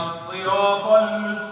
الصراط المستقيم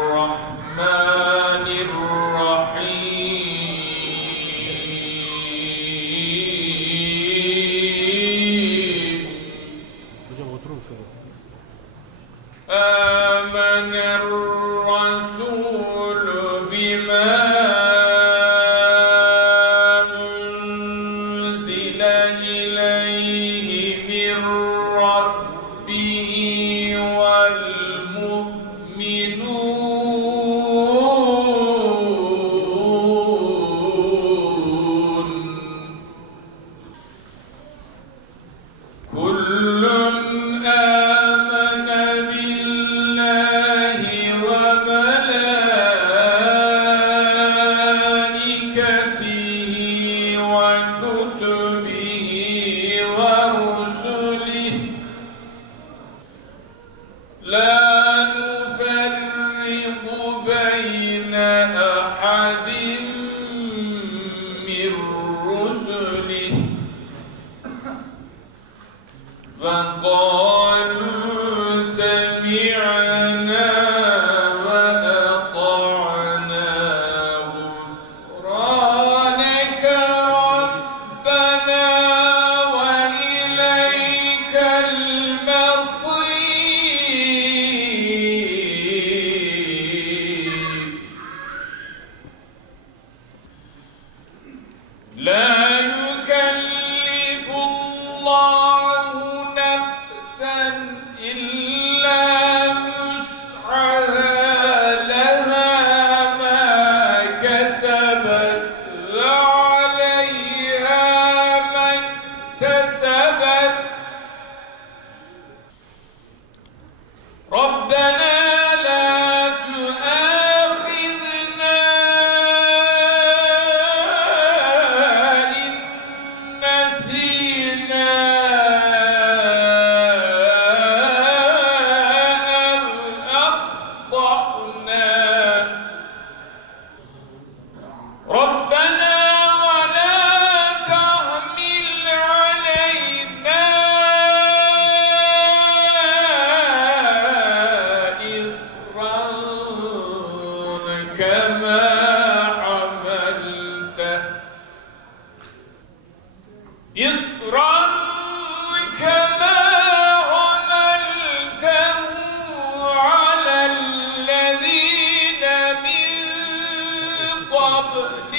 Father.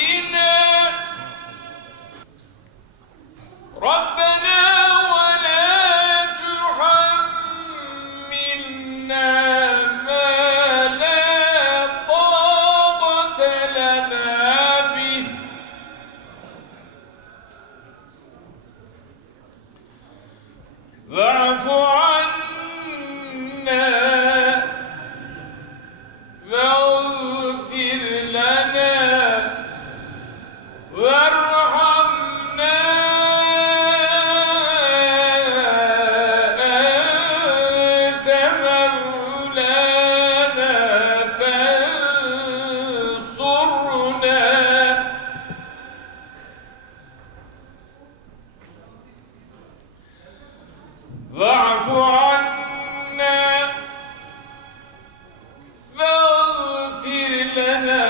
لنا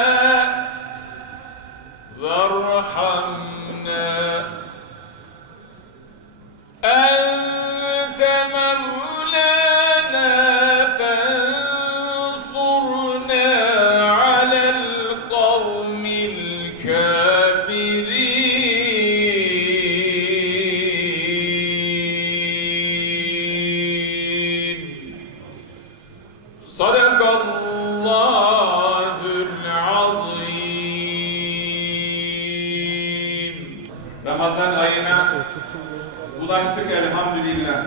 elhamdülillah.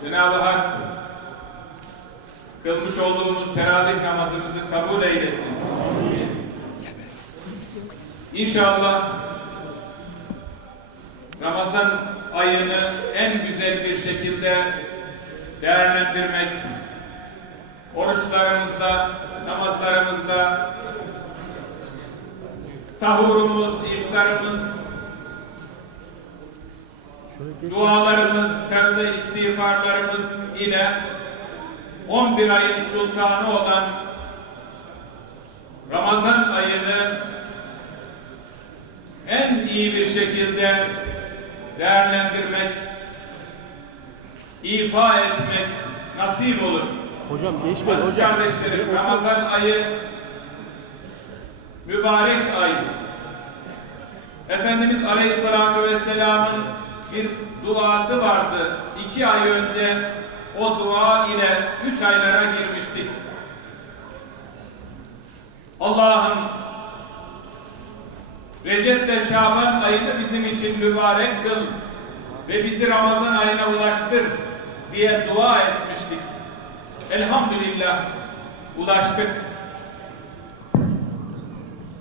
Cenab-ı Hak kılmış olduğumuz teravih namazımızı kabul eylesin. İnşallah Ramazan ayını en güzel bir şekilde değerlendirmek, oruçlarımızda, namazlarımızda, sahurumuz, iftarımız. Dualarımız, tevbe istiğfarlarımız ile 11 ayın sultanı olan Ramazan ayını en iyi bir şekilde değerlendirmek, ifa etmek nasip olur. Hocam değişmeyin Aziz hocam. kardeşlerim, Ramazan ayı mübarek ay. Efendimiz Aleyhisselatü Vesselam'ın bir duası vardı. İki ay önce o dua ile üç aylara girmiştik. Allah'ım Recep ve Şaban ayını bizim için mübarek kıl ve bizi Ramazan ayına ulaştır diye dua etmiştik. Elhamdülillah ulaştık.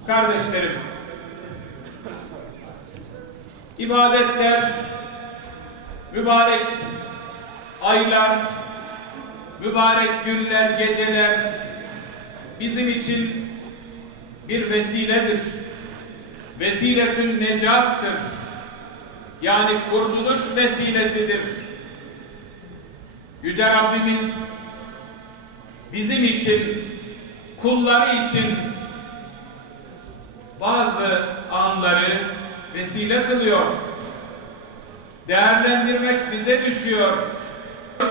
Kardeşlerim, ibadetler, mübarek aylar, mübarek günler, geceler bizim için bir vesiledir. Vesiletün necattır. Yani kurtuluş vesilesidir. Yüce Rabbimiz bizim için, kulları için bazı anları vesile kılıyor. Değerlendirmek bize düşüyor.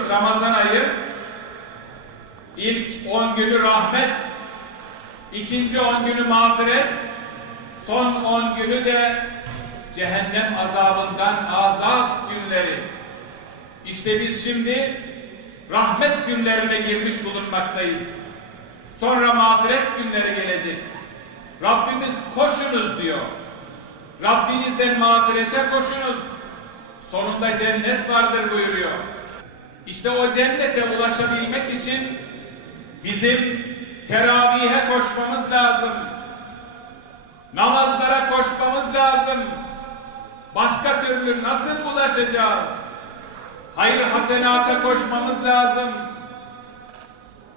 Ramazan ayı ilk 10 günü rahmet, ikinci 10 günü mağfiret, son 10 günü de cehennem azabından azat günleri. İşte biz şimdi rahmet günlerine girmiş bulunmaktayız. Sonra mağfiret günleri gelecek. Rabbimiz koşunuz diyor. Rabbinizden mağfirete koşunuz. Sonunda cennet vardır buyuruyor. İşte o cennete ulaşabilmek için bizim teravihe koşmamız lazım. Namazlara koşmamız lazım. Başka türlü nasıl ulaşacağız? Hayır hasenata koşmamız lazım.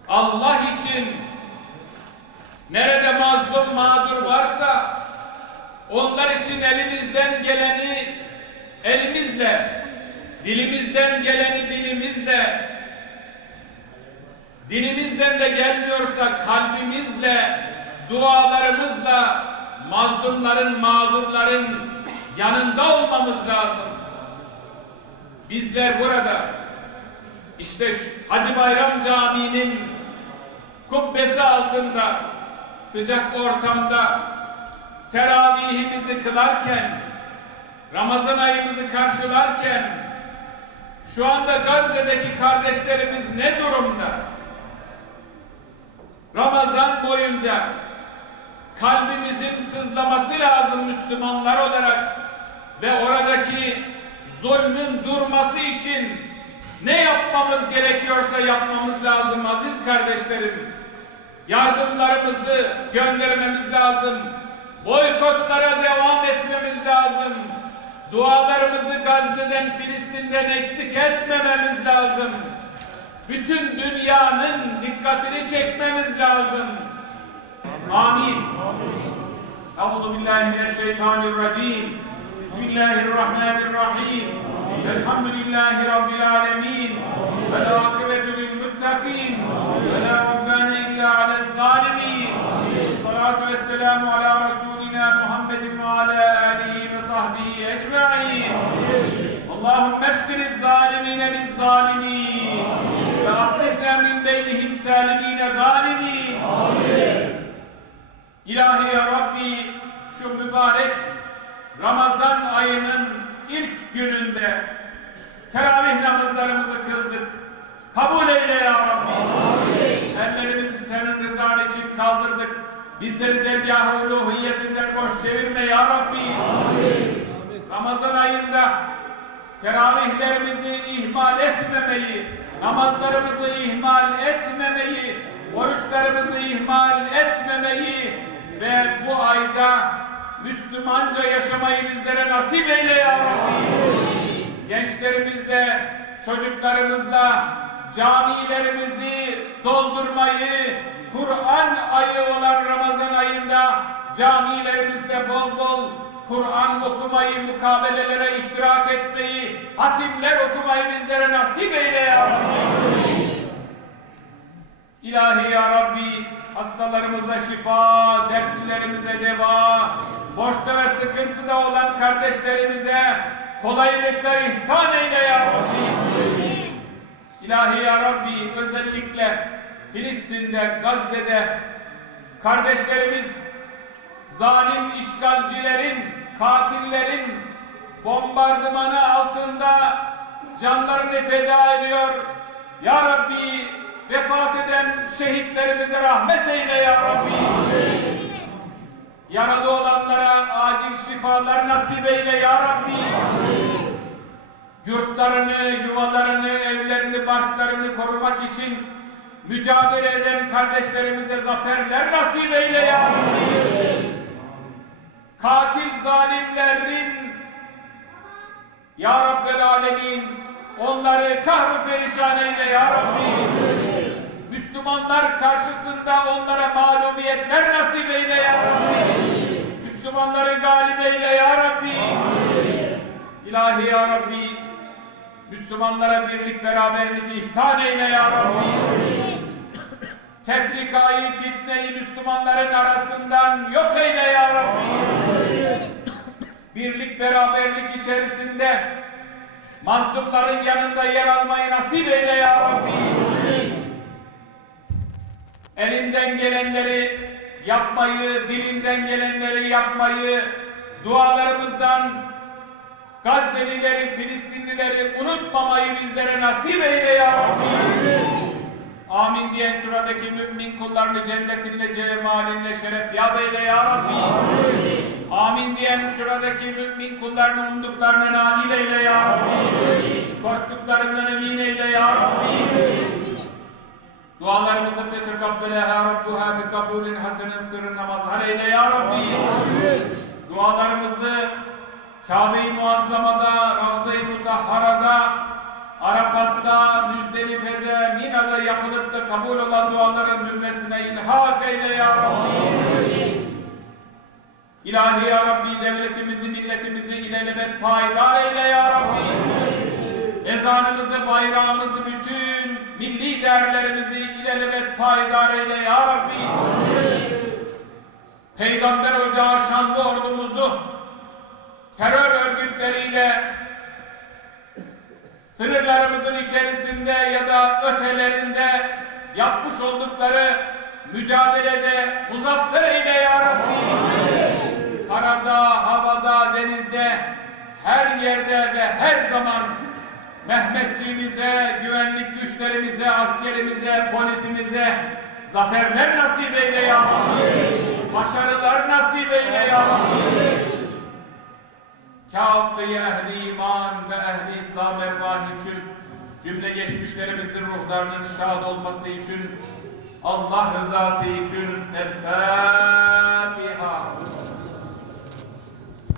Allah için nerede mazlum mağdur varsa onlar için elimizden geleni elimizle, dilimizden geleni dilimizle, dilimizden de gelmiyorsa kalbimizle, dualarımızla mazlumların, mağdurların yanında olmamız lazım. Bizler burada işte Hacı Bayram Camii'nin kubbesi altında sıcak ortamda teravihimizi kılarken Ramazan ayımızı karşılarken şu anda Gazze'deki kardeşlerimiz ne durumda? Ramazan boyunca kalbimizin sızlaması lazım Müslümanlar olarak ve oradaki zulmün durması için ne yapmamız gerekiyorsa yapmamız lazım aziz kardeşlerim. Yardımlarımızı göndermemiz lazım. Boykotlara devam etmemiz lazım. Dualarımızı Gazze'den, Filistin'den eksik etmememiz lazım. bütün dünyanın dikkatini çekmemiz lazım. Amin. Euzu billahi mineşşeytanirracim. Bismillahirrahmanirrahim. Elhamdülillahi rabbil alamin. Vel akibetu lil muttaqin. Ve la udvane illa alel zalimin. Salatu vesselamu ala Resulina Muhammedin ve ala alihi Allahümme eşkiriz zalimine biz zalimin. Ve ahricna min beynihim salimine galimin. İlahi ya Rabbi şu mübarek Ramazan ayının ilk gününde teravih namazlarımızı kıldık. Kabul eyle ya Rabbi. Ellerimizi senin rızan için kaldırdık. Bizleri dergâh-ı uluhiyetinden boş çevirme ya Rabbi. Ramazan ayında teravihlerimizi ihmal etmemeyi, namazlarımızı ihmal etmemeyi, oruçlarımızı ihmal etmemeyi ve bu ayda Müslümanca yaşamayı bizlere nasip eyle ya Rabbi. Gençlerimizle, çocuklarımızla camilerimizi doldurmayı, Kur'an ayı olan Ramazan ayında camilerimizde bol bol Kur'an okumayı, mukabelelere iştirak etmeyi, hatimler okumayı bizlere nasip eyle ya Rabbi. İlahi ya Rabbi hastalarımıza şifa, dertlilerimize deva, borçta ve sıkıntıda olan kardeşlerimize kolaylıklar ihsan eyle ya Rabbi. İlahi ya Rabbi özellikle Filistin'de, Gazze'de kardeşlerimiz zalim işgalcilerin, katillerin bombardımanı altında canlarını feda ediyor. Ya Rabbi vefat eden şehitlerimize rahmet eyle ya Rabbi. Yaralı olanlara acil şifalar nasip eyle ya Rabbi. Yurtlarını, yuvalarını, evlerini, barklarını korumak için mücadele eden kardeşlerimize zaferler nasip eyle ya Rabbi. Katil zalimlerin Ya Rabbel Alemin onları kahru perişan eyle ya Rabbi. Müslümanlar karşısında onlara mağlubiyetler nasip eyle ya Rabbi. Müslümanları galip eyle ya Rabbi. İlahi ya Rabbi. Müslümanlara birlik beraberlik ihsan eyle ya Rabbi. Tefrikayı, fitneyi Müslümanların arasından yok eyle ya Rabbi. Birlik beraberlik içerisinde mazlumların yanında yer almayı nasip eyle ya Rabbi. Elinden gelenleri yapmayı, dilinden gelenleri yapmayı, dualarımızdan Gazze'lileri, Filistinlileri unutmamayı bizlere nasip eyle ya Rabbi. Amin diyen şuradaki mümin kullarını cennetinle, cemalinle şeref yap eyle ya Rabbi. Amin diyen şuradaki mümin kullarını umduklarına nail eyle ya Rabbi. Korktuklarından emin eyle ya Rabbi. Dualarımızı fetr kabbeleha Rabbuha bi kabulün hasenin sırrına mazhar eyle ya Rabbi. Dualarımızı Kabe-i Muazzama'da, Ravza-i Mutahhara'da, Arafat'ta, Müzdelife'de, Mina'da yapılıp da kabul olan duaların zümresine ilhak eyle ya Rabbi. İlahi ya Rabbi devletimizi, milletimizi ilelebet payidar eyle ya Rabbi. Ezanımızı, bayrağımızı, bütün milli değerlerimizi ilelebet payidar eyle ya Rabbi. Peygamber ocağı şanlı ordumuzu terör örgütleriyle sınırlarımızın içerisinde ya da ötelerinde yapmış oldukları mücadelede muzaffer eyle ya Rabbi. Karada, havada, denizde, her yerde ve her zaman Mehmetçiğimize, güvenlik güçlerimize, askerimize, polisimize zaferler nasip eyle ya Rabbi. Başarılar nasip eyle ya Rabbi. Kâfe ehli iman ve ehli İslam ervah için cümle geçmişlerimizin ruhlarının şad olması için Allah rızası için El Fatiha